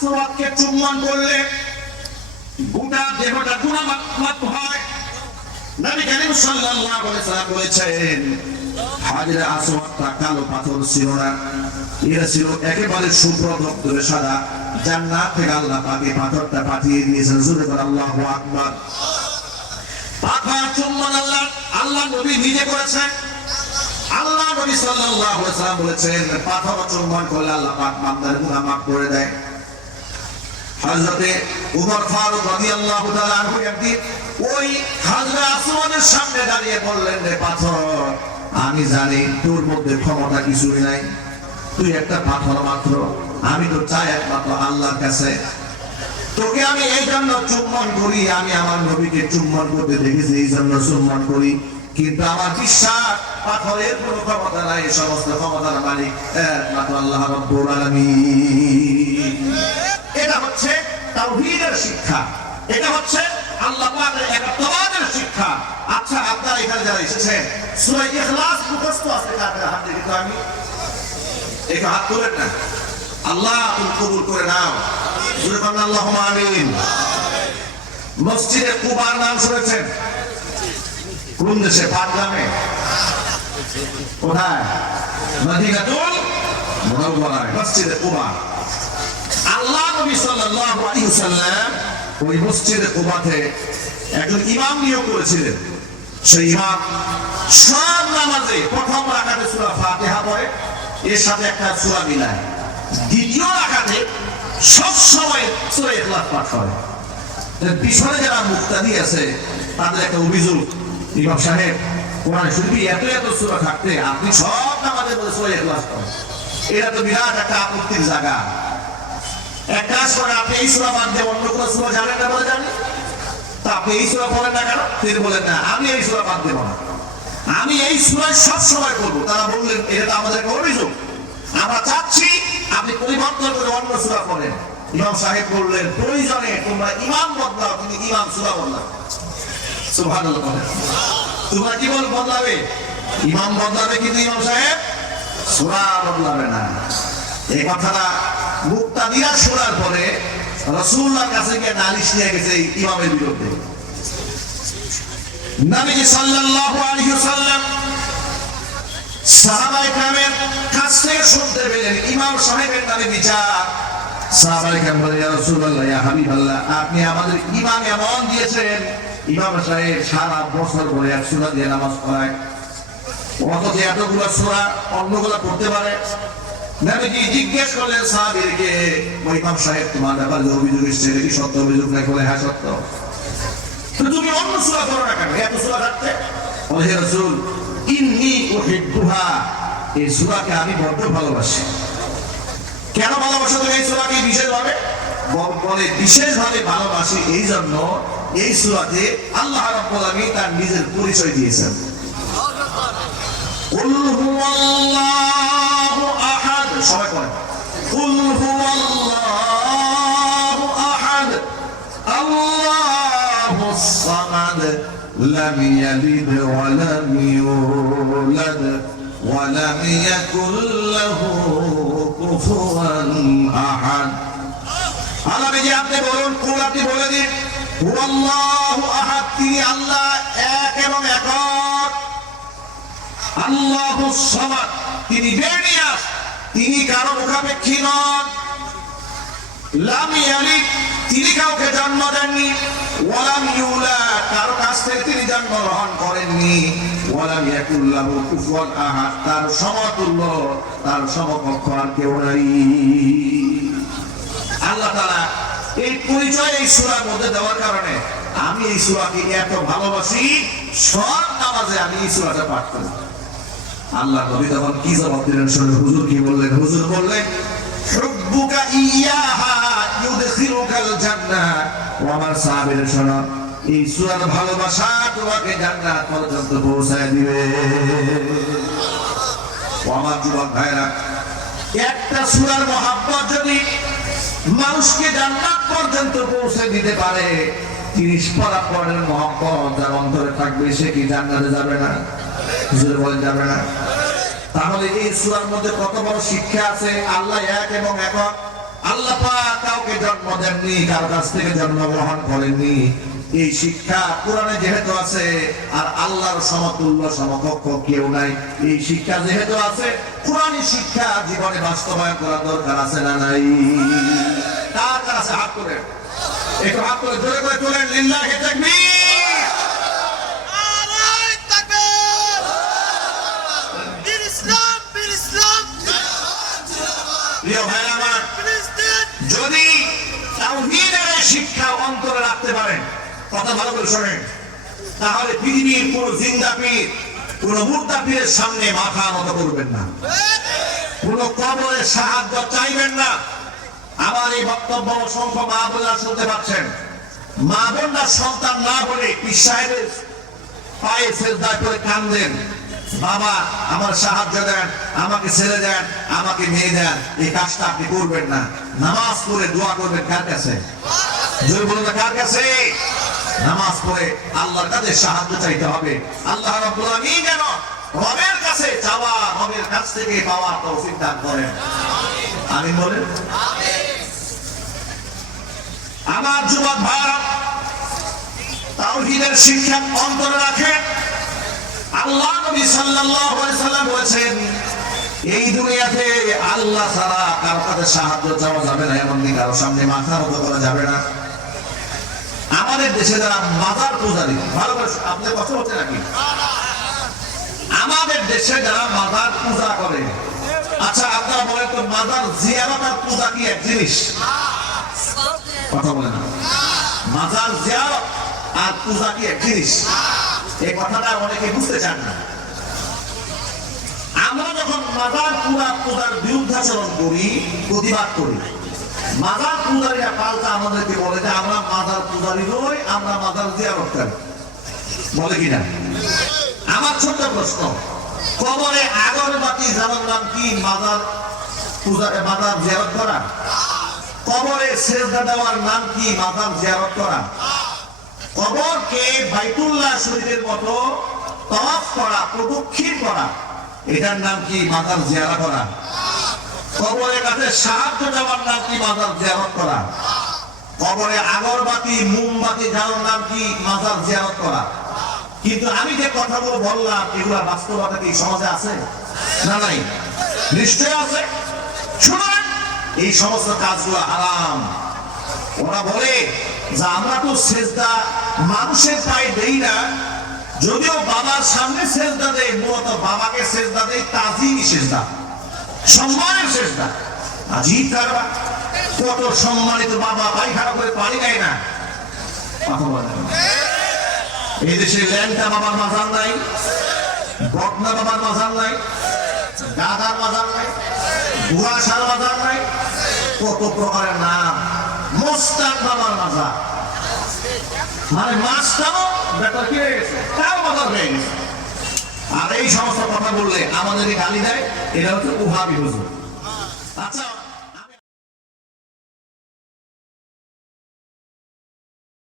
সুরাতকে চুম্বন করলে গোটা দেহটা গুণামাত্ম হয়। নবী করিম সাল্লাল্লাহু আলাইহি ওয়াসাল্লাম বলেছেন, হাজরে আসওয়াদটা কালো পাথর ছিল না, এটা ছিল একেবারে শুভ্র ধবধবে সাদা। জান্নাত থেকে আল্লাহ পাক এই পাথরটা পাঠিয়ে দিয়েছেন। জোরে বলেন আল্লাহু আকবার। পাথর চুম্বন আল্লাহ নবী নিজে করেছেন। আল্লাহ নবী সাল্লাল্লাহু আলাইহি ওয়াসাল্লাম বলেছেন, পাথর চুম্বন করলে আল্লাহ পাক বান্দার গুনাহ মাফ করে দেয়। হযরতে ওমর ফারুক রাদিয়াল্লাহু তাআলা আনহু একদিন ওই হাজরে আসওয়াদের সামনে দাঁড়িয়ে বললেন, রে পাথর, আমি জানি তোর মধ্যে ক্ষমতা কিছুই নাই, তুই একটা পাথর মাত্র। আমি তো চাই একমাত্র আল্লাহর কাছে, তোকে আমি এই জন্য চুম্বন করি। আমি আমার নবীকে চুম্বন করতে দেখেছি, এই জন্য চুম্বন করি। কিন্তু আমার বিশ্বাস পাথরের কোনো ক্ষমতা নাই, সমস্ত ক্ষমতার মালিক একমাত্র আল্লাহ রাব্বুল আলামিন। এটা হচ্ছে তাওহীদের শিক্ষা, এটা হচ্ছে আল্লাহ পাকের একত্ববাদের শিক্ষা। আচ্ছা, আপনারা এখানে যারা এসেছেন, সূরা ইখলাস মুখস্থ আছে কাদের হাত দেখি তো আমি একটু হাত তুলেন না। আল্লাহ তুমি কবুল করে নাও। জোরে বলেন আল্লাহুম্মা আমিন। মসজিদে কুবার নাম শুনেছেন? কোন দেশে? পাটগ্রামে। কোথায়? মদিনাতুল মুনাওয়ারায় মসজিদে কুবা। আল্লাহ নবী সাল্লাল্লাহু আলাইহি ওয়াসাল্লাম ওই মসজিদে কুবাতে একজন ইমাম নিয়োগ করেছিলেন। সেই ইমাম সব নামাজে প্রথম রাকাতে সূরা ফাতিহা পড়ে, এর সাথে একটা সূরা মিলায়। দ্বিতীয় রাকাতে সব সময় সূরা ইখলাস পাঠ করে। পিছনে যারা মুক্তাদি আছে তাদের একটা অভিযোগ, ইমাম সাহেব কোরআন শরীফে এত এত সূরা থাকতে আপনি সব নামাজে বলে সূরা ইখলাস পড়েন, এটা তো বিরাট একটা আপত্তির জায়গা। এক কাজ করে, আপনি এই সূরা বাদ দিয়ে অন্য কোন সূরা জানেন না? বলে জানি। তা আপনি এই সূরা পড়েন না কেন? তিনি বলেন, না আমি এই সূরা বাদ দেব না, আমি এই সূরা সব সময় পড়বো। তারা বললেন, এটা তো আমাদের একটা অভিযোগ, আমরা চাচ্ছি আপনি পরিবর্তন করে অন্য সূরা পড়েন। ইমাম সাহেব বললেন, প্রয়োজনে তোমরা ইমাম বদলাও, কিন্তু ইমাম সূরা বদলাও। সুবহানাল্লাহ। তোমরা কি বদলাবে? ইমাম বদলাবে, কিন্তু ইমাম সাহেব সূরা বদলাবে না। এই কথাটা মুক্তাদিরা শোনার পরে রাসূলুল্লাহর কাছে গিয়ে নালিশ নিয়ে গেছে ইমামের বিরুদ্ধে। নবী সাল্লাল্লাহু আলাইহি ওয়াসাল্লাম সাহাবায়ে কেরামের কাছ থেকে শুনতে পেলেন ইমাম সাহেবের নামে বিচার। সাহাবায়ে কেরাম বলেন, ইয়া রাসূলুল্লাহ, ইয়া হাবিবাল্লাহ, আপনি আমাদের ইমাম এমন দিয়েছেন, ইমাম সাহেব সারা বছর ধরে এক সূরা দিয়ে নামাজ পড়ায়, অথচ এতগুলো সূরা অন্যগুলো পড়তে পারে। নবীজি জিজ্ঞেস করলেন সাহাবীদেরকে, ওই ইমাম সাহেব তোমার ব্যাপারে যে অভিযোগ এসেছে, এটা কি সত্য অভিযোগ নাকি? বলে, হ্যাঁ সত্য। তুমি অন্য সূরা পড়ো না কেন? এত সূরা থাকতে? বলে, হে রাসূল, ইন্নী উহিব্বুহা, এই সূরাকে আমি বড় ভালোবাসি। কেন ভালোবাসো তুমি এই সূরাকে বিশেষভাবে? বলে, বিশেষভাবে ভালোবাসি এই জন্য, এই সূরাতে আল্লাহ রাব্বুল আলামিন তার নিজের পরিচয় দিয়েছেন। কুল হুয়াল্লাহু আহাদ, সবাই পড়েন, কুল হুয়াল্লাহু আহাদ আল্লাহুস সামাদ লাম ইয়ালিদ ওয়া লাম ইউলাদ ওয়া লাম ইয়াকুল লাহু কুফুয়ান আহাদ। আল্লাহ যে আপনি বলুন, কুল আপনি বলে দিন, হুয়াল্লাহু আহাদ, তিনি আল্লাহ এক এবং একক। আল্লাহুস সামাদ, তিনি বেনিয়াস, তিনি কারো মুখাপেক্ষী নন। লাম ইয়ালিদ, তিনি কাউকে জন্ম দেননি। ওয়া লাম ইউলাদ, কারো কাছ থেকে তিনি জন্ম গ্রহণ করেননি। ওয়া লাম ইয়াকুল লাহু কুফুয়ান আহাদ, তার সমতুল্য, তার সমকক্ষ আর কেউ নাই। আল্লাহ তাআলা এই পরিচয় এই সূরার মধ্যে দেওয়ার কারণে আমি এই সূরাকে এত ভালোবাসি, সব নামাজে আমি এই সূরাটা পাঠ করি। আল্লাহ নবী তখন কি জবাব দিলেন শুনে, হুজুর কি বললেন? হুজুর বললেন, হুব্বুকা ইয়াহা ইউদখিলুকাল জান্নাহ। ও আমার সাহাবীরা শোনো, এই সূরার ভালোবাসা তোমাকে জান্নাত পর্যন্ত পৌঁছায় দিবে। ও আমার যুবক ভাইরা, একটা সূরার মহব্বত যদি মানুষকে জান্নাত পর্যন্ত পৌঁছে দিতে পারে, 30 পারা পরের মহব্বত যার অন্তরে থাকবে, সে কি জান্নাতে যাবে না? হুজুর বলেন, যাবে না। তাহলে এই সূরার মধ্যে কত বড় শিক্ষা আছে। আল্লাহ এক এবং একক, আল্লাহ পাক কাউকে জন্ম দেননি, কারো কাছ থেকে জন্মগ্রহণ করেননি। এই শিক্ষা কোরআনে যেহেতু আছে, আর আল্লাহর সমতুল্য সমকক্ষ কেউ নাই, এই শিক্ষা যেহেতু আছে, কোরআনী শিক্ষা জীবনে বাস্তবায়ন করা দরকার আছে না নাই? কার কার আছে? হাত করে, একটু হাত করে জোরে করে তোলেন। লিল্লাহি তাকবীর। নারায়ে তাকবীর। বীর ইসলাম, বীর ইসলাম। প্রিয় ভাইরা আমার, ফিলিস্তিন। যদি তাওহীদের শিক্ষা অন্তরে রাখতে পারেন, কথা ভালো করে শোনেন, তাহলে পৃথিবীর কোন জিন্দা পীর, কোন মুর্দা পীরের সামনে মাথা নত করবেন না, কোন কবরের সাহায্য চাইবেন না। আমার এই বক্তব্য অসংখ্য মা বোনরা শুনতে পাচ্ছেন। মা বোনরা সন্তান না বলে পীর সাহেবের পায়ে সেজদা করে কান্দেন, বাবা আমার সাহায্য দেন, আমাকে ছেড়ে দেন, আমাকে মেয়ে দেন। এই কাজটা আপনি করবেন না। নামাজ পড়ে দোয়া করবেন কার কাছে? জোরে বলুন না, কার কাছে? নামাজ পড়ে আল্লাহর কাছে সাহায্য চাইতে হবে। আল্লাহ রাব্বুল আলামিন যেন রবের কাছে চাওয়া, রবের কাছ থেকে পাওয়ার তৌফিক দান করেন। আমিন বলেন। আমার যুবক ভাইরা, তাওহীদের শিক্ষা অন্তরে রাখেন। আল্লাহ নবী সাল্লাল্লাহু আলাইহি সাল্লাম বলেছেন, এই দুনিয়াতে আল্লাহ ছাড়া কারো কাছে সাহায্য চাওয়া যাবে না, এমনকি কারো সামনে মাথা নত করা যাবে না। আমাদের দেশে যারা মাজার পূজারী, ভালো করে আপনাদের কথা হচ্ছে নাকি? আমাদের দেশে যারা মাজার পূজা করে, আচ্ছা আপনারা বলেন তো, মাজার জিয়ারত আর পূজা কি এক জিনিস? কথা বলে না। মাজার জিয়ারত আর পূজা কি এক জিনিস? এই কথাটা অনেকে বুঝতে চান না। আমরা যখন মাজার পূজার বিরুদ্ধাচরণ করি, প্রতিবাদ করি, মাজার পূজারীরা পাল্টা আমাদেরকে বলে যে আমরা মাজার পূজারী নই, আমরা মাজার জিয়ারত করি, বলে কিনা? আমার ছোট্ট প্রশ্ন, কবরে আগরবাতি জ্বালানোর নাম কি মাজার পূজা, মাজার জিয়ারত করা? কবরে সেজদা দেওয়ার নাম কি মাজার জিয়ারত করা? কবরকে বাইতুল্লাহ শরীফের মতো তওয়াফ করা, প্রদক্ষিণ করা, এটার নাম কি মাজার জিয়ারত করা? কবরের কাছে সাহায্য দেওয়ার নাম কি মাজার জিয়ারত করা? কবরে আগরবাতি মোমবাতি জ্বালানোর নাম কি মাজার জিয়ারত করা? কিন্তু আমি যে কথাগুলো বললাম, এগুলা বাস্তবতা কি সমাজে আছে না নাই? নিশ্চয় আছে। শুনুন, এই সমস্ত কাজগুলো হারাম। ওরা বলে যে আমরা তো সেজদা মানুষের পায়ে দেই না, যদিও বাবার সামনে সেজদা দেয়, মূলত বাবাকে সেজদা দেয় তাজিমি সেজদা, সম্মানের সেজদা। আজীব কারবার। কত সম্মানিত বাবা পায়খানা করে পানি দেয় না। কথা বলে এই দেশে ল্যাংটা বাবার মাজার নাই, বকনা বাবার মাজার নাই, গাদার মাজার নাই, বুড়াশার মাজার নাই, কত প্রকারের নাম। মোস্তান বাবার মাজার, মানে মাছটাও বেটার কি হয়ে গেছে, তাও মাজার হয়ে গেছে। আর এই সমস্ত কথা বললে আমাদেরকে গালি দেয়, এটা হচ্ছে ওহাবি হুজুর। আচ্ছা।